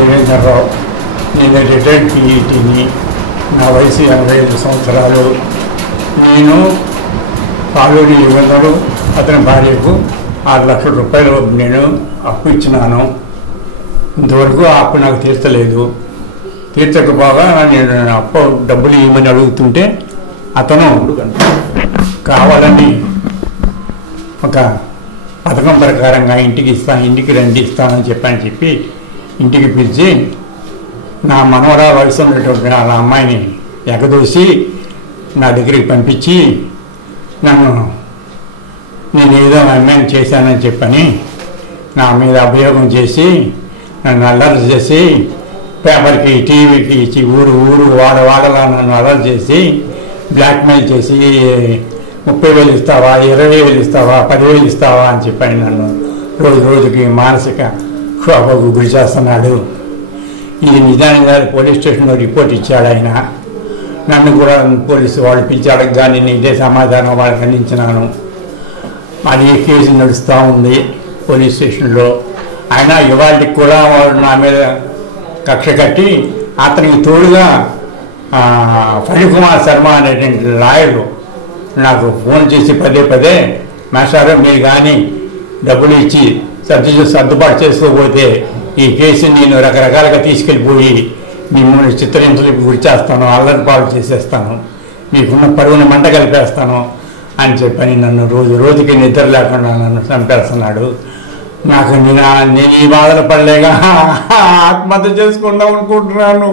దేవేంద్రరావు. నేను రిటైర్డ్ పీఈటీని. నా వయసు 85 సంవత్సరాలు. నేను పాలూరి యుగంధరు అతని భార్యకు 6 లక్షల రూపాయలు నేను అప్పు ఇచ్చినాను. ఇంతవరకు ఆ అప్పు నాకు తీర్చలేదు. తీర్చకపోగా నేను అప్పు డబ్బులు ఇవ్వమని అడుగుతుంటే అతను కావాలని ఒక పథకం ప్రకారంగా ఇంటికి రండి ఇస్తానని చెప్పి ఇంటికి పిలిచి నా మనవరాలు వయసు ఉన్నటువంటి వాళ్ళ అమ్మాయిని ఎగదోసి నా దగ్గరికి పంపించి నేను ఏదో అమ్మాయిని చేశానని చెప్పని నా మీద అభియోగం చేసి నన్ను అల్లరి చేసి పేపర్కి టీవీకి ఇచ్చి ఊరు వాడలా నన్ను అల్లరి చేసి బ్లాక్మెయిల్ చేసి 30,000 ఇస్తావా, 20,000 ఇస్తావా, 10,000 ఇస్తావా అని చెప్పని నన్ను రోజుకి మానసిక క్షోభకు గురి చేస్తున్నాడు. ఇది నిజానంగా పోలీస్ స్టేషన్లో రిపోర్ట్ ఇచ్చాడు ఆయన. నన్ను కూడా పోలీసు వాళ్ళు పిలిచాడు కానీ నేను ఇదే సమాధానం వాళ్ళకి అందించినాను. అది కేసు నడుస్తూ ఉంది పోలీస్ స్టేషన్లో. అయినా ఇవాళకి కూడా వాళ్ళు నా మీద కక్ష కట్టి అతనికి తోడుగా ఫణికుమార్ శర్మ అనేటువంటి లాయరు నాకు ఫోన్ చేసి పదే మాస్టారు మీరు కానీ డబ్బులు ఇచ్చి సర్దుబాటు చేసుకోకపోతే ఈ కేసుని నేను రకరకాలుగా తీసుకెళ్ళిపోయి మిమ్మల్ని చిత్రహింసలకు గురి చేస్తాను, అల్లరి పాలు చేసేస్తాను, మీకున్న పరువుని మంట కలిపేస్తాను అని చెప్పని నన్ను రోజుకి నిద్ర లేకుండా నన్ను చంపేస్తున్నాడు. నాకు నేను ఈ బాధలు పడలేక ఆత్మహత్య చేసుకుందాం అనుకుంటున్నాను.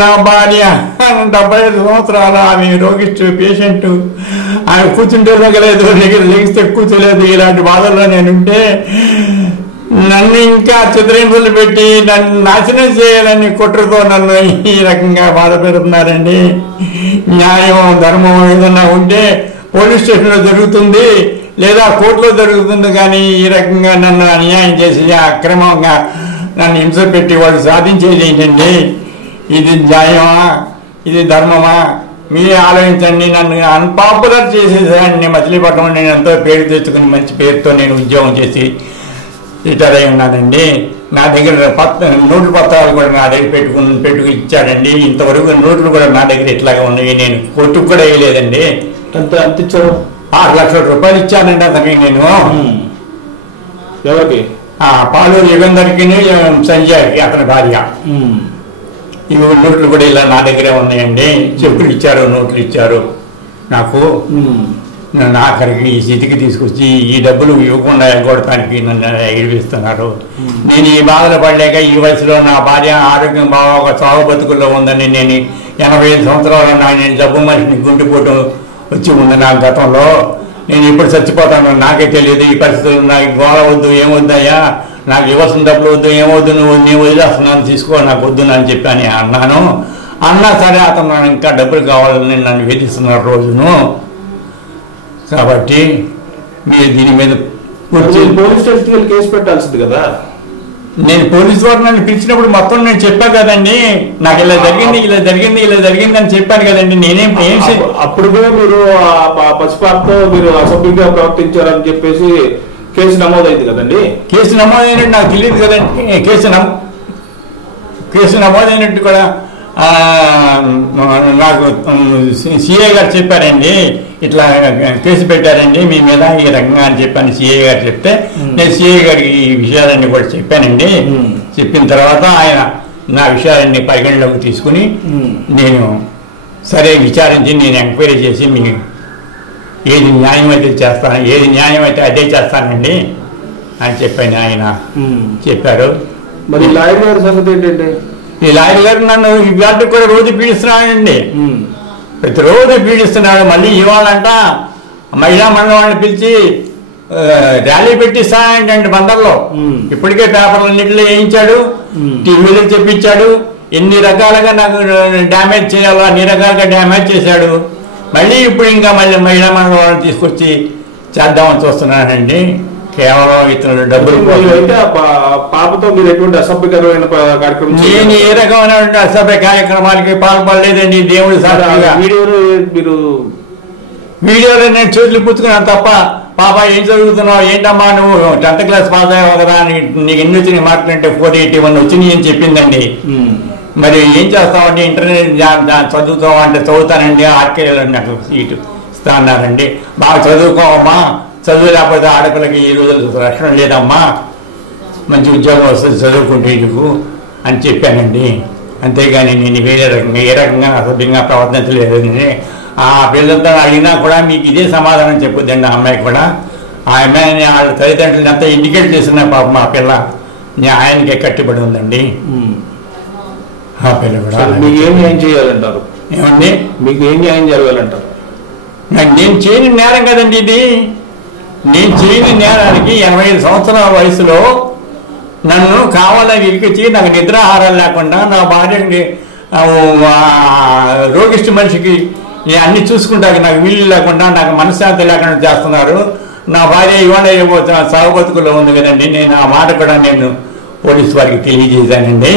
నా భార్య 75 సంవత్సరాలు, ఆమె రోగిష్టు పేషెంట్, ఆమె కూర్చుంటే లెగలేదు, లెగిస్తే కూర్చోలేదు. ఇలాంటి బాధల్లో నేనుంటే నన్ను ఇంకా చిత్రహింసలు పెట్టి నన్ను నాశనం చేయాలని కుట్రతో నన్ను ఈ రకంగా బాధ పెడుతున్నారండి. న్యాయం ధర్మం ఏదన్నా ఉంటే పోలీస్ స్టేషన్లో జరుగుతుంది లేదా కోర్టులో జరుగుతుంది, కానీ ఈ రకంగా నన్ను అన్యాయం చేసి అక్రమంగా నన్ను హింస పెట్టి వాళ్ళు సాధించేది ఏంటండి? ఇది న్యాయమా? ఇది ధర్మమా? మీరే ఆలోచించండి. నన్ను అన్పాపులర్ చేసేసాన్ని మచిలీపట్నం నేను ఎంతో పేరు తెచ్చుకుని మంచి పేరుతో నేను ఉద్యోగం చేసి రిటైర్ అయి ఉన్నానండి. నా దగ్గర నోట్ల పత్రాలు కూడా నా దగ్గర పెట్టుకుని ఇచ్చాడండి. ఇంతవరకు నోట్లు కూడా నా దగ్గర ఇట్లాగా ఉన్నాయి. నేను కోర్టుకు కూడా వేయలేదండి. అంత ఇచ్చారు? 6 లక్షల రూపాయలు ఇచ్చానండి అతనికి నేను. ఎవరికి? పాలూరు యుగంధర్కి, సంజయ్కి అతని భార్య. ఇవి నోట్లు కూడా ఇలా నా దగ్గరే ఉన్నాయండి. చెప్పులు ఇచ్చారు, నోట్లు ఇచ్చారు నాకు. నన్ను ఆఖరికి ఈ స్థితికి తీసుకొచ్చి ఈ డబ్బులు ఇవ్వకుండా ఎగ్గొడటానికి నన్ను ఎగిరిపిస్తున్నారు. నేను ఈ బాధలు పడలేక ఈ వయసులో నా భార్య ఆరోగ్యం బాగా ఒక చావు బతుకుల్లో ఉందని నేను 85 సంవత్సరాలు నేను జబ్బు మనిషిని గుండెపోటు వచ్చి ఉంది నాకు గతంలో. నేను ఇప్పుడు చచ్చిపోతాను నాకే తెలియదు. ఈ పరిస్థితులు నాకు గోళ వద్దు, ఏమొద్దయ్యా, నాకు ఇవ్వాల్సిన డబ్బులు వద్దు, ఏమొద్దు, నేను వదిలేస్తున్నాను, తీసుకో, నాకు వద్దు అని చెప్పి అని అన్నాను. అన్నా సరే అతను ఇంకా డబ్బులు కావాలని నన్ను వేధిస్తున్నారు రోజును. కాబట్టి మీరు దీని మీద పోలీస్ స్టేషన్కి కేసు పెట్టాల్సింది కదా. నేను పోలీసు వారు నన్ను పిలిచినప్పుడు మొత్తం నేను చెప్పా కదండి, నాకు ఇలా జరిగింది అని చెప్పాను కదండి. నేనేం అప్పుడు కూడా మీరు పసిపాపతో మీరు అసభ్యంగా ప్రవర్తించారని చెప్పేసి కేసు నమోదైంది కదండి. కేసు నమోదైనట్టు నాకు తెలియదు కదండి. కేసు నమోదైనట్టు కూడా నాకు సిఐ గారు చెప్పారండి, ఇట్లా కేసు పెట్టారండి మీ మీద ఈ రకంగా అని చెప్పాను సిఐ గారు చెప్తే నేను సిఐ గారికి ఈ విషయాలన్నీ కూడా చెప్పానండి. చెప్పిన తర్వాత ఆయన నా విషయాలన్నీ పరిగణలోకి తీసుకుని నేను సరే విచారించి నేను ఎంక్వైరీ చేసి మీ ఏది న్యాయం అయితే చేస్తాను, ఏది న్యాయం అయితే అదే చేస్తానండి అని చెప్పాను. ఆయన చెప్పారు. మరి లాయర్ గారి సంగతి ఏంటంటే? ఈ లాయర్ గారు నన్ను ఇవాళకి కూడా రోజు పీడిస్తున్నాడండి, ప్రతిరోజు పీడిస్తున్నాడు. మళ్ళీ ఇవాళంట మహిళా మండలాన్ని పిలిచి ర్యాలీ పెట్టిస్తానంటే బందర్లో. ఇప్పటికే పేపర్లన్నింటిలో వేయించాడు, టీవీలో చెప్పించాడు, ఎన్ని రకాలుగా నాకు డ్యామేజ్ చేయాలో అన్ని రకాలుగా డ్యామేజ్ చేశాడు. మళ్ళీ ఇప్పుడు ఇంకా మళ్ళీ మహిళా మండలాన్ని తీసుకొచ్చి చేద్దామని చూస్తున్నానండి. కేవలం ఇతను డబ్బులు. పాపతో మీరు ఎటువంటి అసభ్యకరమైన కార్యక్రమం? నేను ఏ రకమైన అసభ్య కార్యక్రమాలకి పాల్పడలేదండి. దేవుడు సాక్షిగా మీరు వీడియోలో నేను చేతులు పుచ్చుకున్నాను తప్ప పాప ఏం చదువుతున్నావు, ఏంటమ్మా నువ్వు 10th క్లాస్ పాస్ అయ్యావు కదా, నీకు ఎన్ని వచ్చినాయి మాట్లాడంటే 481 వచ్చినాయి అని చెప్పిందండి. మరి ఏం చేస్తామండి, ఇంటర్నెట్ చదువుతాం అంటే చదువుతానండి, ఆర్కేలో నాకు సీటు ఇస్తా అన్నారండి. బాగా చదువుకోవమ్మా, చదువు లేకపోతే ఆడపిల్లకి ఈ రోజులు రక్షణ లేదమ్మా, మంచి ఉద్యోగం వస్తుంది చదువుకుంటే నీకు అని చెప్పానండి. అంతేగాని నేను ఏ రకంగా అసభ్యంగా ప్రవర్తించలేదని. ఆ పిల్లలతో అడిగినా కూడా మీకు ఇదే సమాధానం చెప్పుద్దండి ఆ అమ్మాయి కూడా. ఆ అమ్మాయిని వాళ్ళ తల్లిదండ్రులను అంతా ఇండికేట్ చేసిన పాప మా పిల్ల ఆయనకే కట్టుబడి ఉందండి. ఆ పిల్ల కూడా. మీకు ఏం న్యాయం చేయాలంటారు? ఏమండి మీకు ఏం న్యాయం జరగాలంటారు? నేను చేయని నేరం కదండి ఇది. నేను చేయని నేరానికి 85 సంవత్సరాల వయసులో నన్ను కావాలని ఇరికించి నాకు నిద్రాహారాలు లేకుండా నా భార్యకి రోగిష్టి మనిషికి అన్ని చూసుకుంటాక నాకు వీళ్ళు లేకుండా నాకు మనశ్శాంతి లేకుండా చేస్తున్నారు. నా భార్య ఇవాళ ఏమవుతున్నా సాగు బతుకులో ఉంది కదండి. నేను ఆ మాట కూడా నేను పోలీసు వారికి తెలియజేశానండి.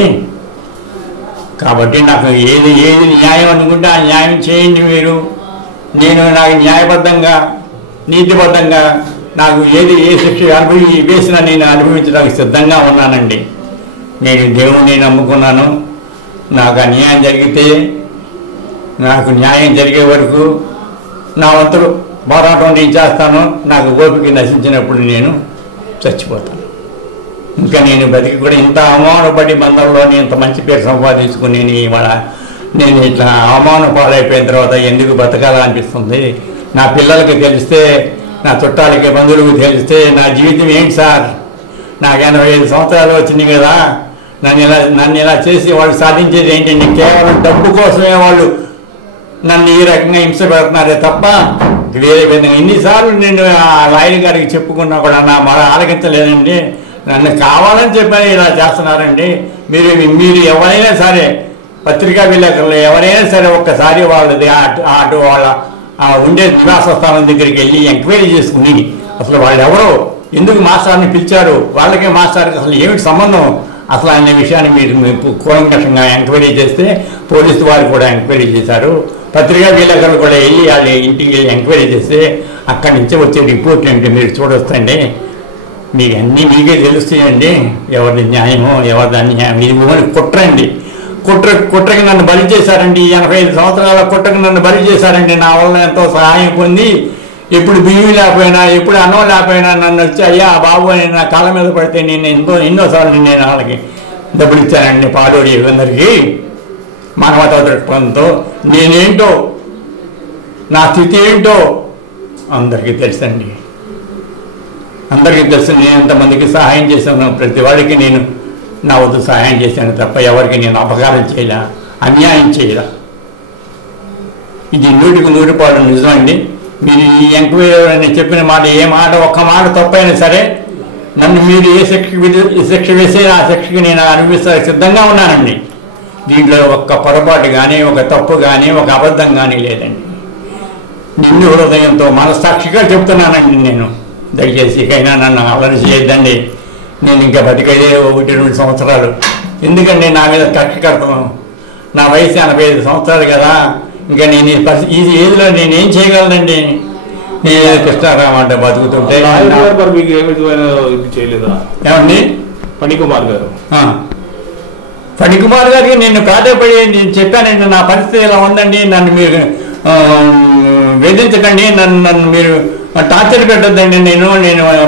కాబట్టి నాకు ఏది న్యాయం అనుకుంటే ఆ న్యాయం చేయండి మీరు. నేను నాకు న్యాయబద్ధంగా నీతిబద్ధంగా నాకు ఏ శిక్ష వేసినా నేను అనుభవించడానికి సిద్ధంగా ఉన్నానండి. నేను దేవుణ్ణి నమ్ముకున్నాను. నాకు అన్యాయం జరిగితే నాకు న్యాయం జరిగే వరకు నా వంతు పోరాటం నేను చేస్తాను. నాకు ఓపిక నశించినప్పుడు నేను చచ్చిపోతాను. ఇంకా నేను బతికి కూడా ఇంత అవమానపడి బంధంలోని ఇంత మంచి పేరు సంపాదించుకుని ఇవాళ నేను ఇట్లా అవమాన పాలైపోయిన తర్వాత ఎందుకు బతకాలనిపిస్తుంది. నా పిల్లలకి తెలిస్తే, నా చుట్టాలకి బంధువులకు తెలిస్తే నా జీవితం ఏంటి సార్, నాకు 85 సంవత్సరాలు వచ్చినాయి కదా, నన్ను ఇలా చేసి వాళ్ళు సాధించేది ఏంటండి? కేవలం డబ్బు కోసమే వాళ్ళు నన్ను ఈ రకంగా హింస పెడుతున్నారే తప్ప వేరే విధంగా. ఇన్నిసార్లు నేను ఆ లాయర్ గారికి చెప్పుకున్నా కూడా నా మన ఆలకించలేదండి. నన్ను కావాలని చెప్పని ఇలా చేస్తున్నారండి. మీరు ఎవరైనా సరే పత్రికా విలేకరులు ఎవరైనా సరే ఒక్కసారి వాళ్ళది అటు వాళ్ళ ఉండే నివాస స్థానం దగ్గరికి వెళ్ళి ఎంక్వైరీ చేసుకుని అసలు వాళ్ళు ఎవరో, ఎందుకు మాస్టర్ని పిలిచారు, వాళ్ళకే మాస్టర్కి అసలు ఏమిటి సంబంధం అసలు అనే విషయాన్ని మీరు కూలంకషంగా ఎంక్వైరీ చేస్తే పోలీసు వారు కూడా ఎంక్వైరీ చేశారు. పత్రికా విలేకరులు కూడా వెళ్ళి వాళ్ళ ఇంటికి వెళ్ళి ఎంక్వైరీ చేస్తే అక్కడి నుంచి వచ్చే రిపోర్ట్ ఏంటి మీరు చూడొస్తండి. మీకు అన్నీ మీకే తెలుస్తాయండి ఎవరిది న్యాయమో ఎవరిది అన్యాయం. ఇది కుట్రండి. కుట్రకి నన్ను బలి చేశారండి. 85 సంవత్సరాల కుట్రకి నన్ను బలి చేశారండి. నా వల్ల ఎంతో సహాయం పొంది ఎప్పుడు బియ్యం లేకపోయినా ఎప్పుడు అన్నం లేకపోయినా నన్ను వచ్చి అయ్యా బాబు అని నా కాళ్ళ మీద పడితే నేను ఎన్నోసార్లు నేను వాళ్ళకి డబ్బులు ఇచ్చానండి. పాలోడి అందరికీ మానవతా దృక్పథంతో నేనేంటో నా స్థితి ఏంటో అందరికీ తెలుసండి. అందరికీ తెలుసు. నేను ఎంతమందికి సహాయం చేశాను, ప్రతి వాడికి నేను నా వద్దు సహాయం చేశాను తప్ప ఎవరికి నేను అపకారం చేయలే, అన్యాయం చేయలే. ఇది 100కి 100 నిజమండి. మీరు ఈ ఎంక్వైరీ చెప్పిన మాట ఏ మాట ఒక్క మాట తప్పైనా సరే నన్ను మీరు ఏ శిక్ష వేసే ఆ శిక్షకి నేను అనుభవిస్తా సిద్ధంగా ఉన్నానండి. దీంట్లో ఒక్క పొరపాటు కానీ ఒక తప్పు కానీ ఒక అబద్ధం కానీ లేదండి. నిండు హృదయంతో మనస్సాక్షిగా చెప్తున్నానండి. నేను దయచేసి ఇకైనా నన్ను అల్లరి చేయొద్దండి. నేను ఇంకా బతికేదే 1-2 సంవత్సరాలు. ఎందుకంటే నా మీద కక్ష కడతాను. నా వయసు 85 సంవత్సరాలు కదా. ఇంకా నేను ఈ ఏజ్లో నేనేం చేయగలనండి? నేను కృష్ణారామ అంటే బతుకుతుంటే ఏమండి ఫణికుమార్ గారు ఫణికుమార్ గారికి నేను ప్రాధాయపడి నేను చెప్పానండి, నా పరిస్థితి ఇలా ఉందండి, నన్ను మీరు వేధించకండి, నన్ను మీరు టార్చర్ పెట్టొద్దండి, నేను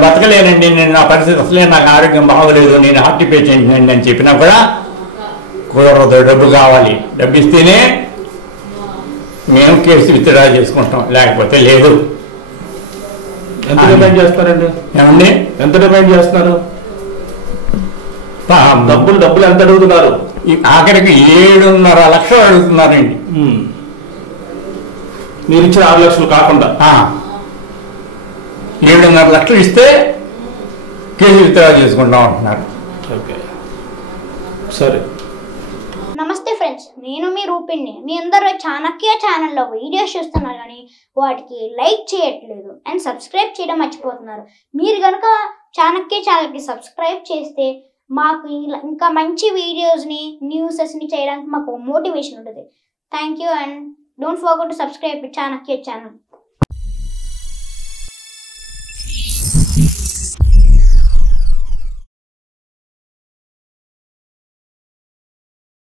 బతకలేనండి, నేను నా పరిస్థితి అసలే నాకు ఆరోగ్యం బాగోలేదు, నేను హార్ట్ పేషెంట్ అండి అని చెప్పినా కూడా కుదరదు. డబ్బు కావాలి, డబ్బు ఇస్తేనే మేము కేసు విత్డ్రా చేసుకుంటాం, లేకపోతే లేదు. ఎంత డిమాండ్ చేస్తారండి? ఏమండి ఎంత డిమాండ్ చేస్తున్నారు? డబ్బులు ఎంత అడుగుతున్నారు? ఆఖరికి 7.5 లక్షలు అడుగుతున్నారండి. మీరు ఇచ్చిన 6 లక్షలు కాకుండా 7.5 లక్షలు ఇస్తే కేసు విత్డ్రా చేసుకుంటాం అంటున్నారు. ఓకే సరే. నమస్తే ఫ్రెండ్స్, నేను మీ రూపిణ్ణి. మీ అందరూ చాణక్య ఛానల్లో వీడియోస్ చూస్తున్నారు కానీ వాటికి లైక్ చేయట్లేదు అండ్ సబ్స్క్రైబ్ చేయడం మర్చిపోతున్నారు. మీరు కనుక చాణక్య ఛానల్కి సబ్స్క్రైబ్ చేస్తే మాకు ఇంకా మంచి వీడియోస్ని న్యూసెస్ని చేయడానికి మాకు మోటివేషన్ ఉంటుంది. Thank you and don't forget to subscribe Chanakya channel.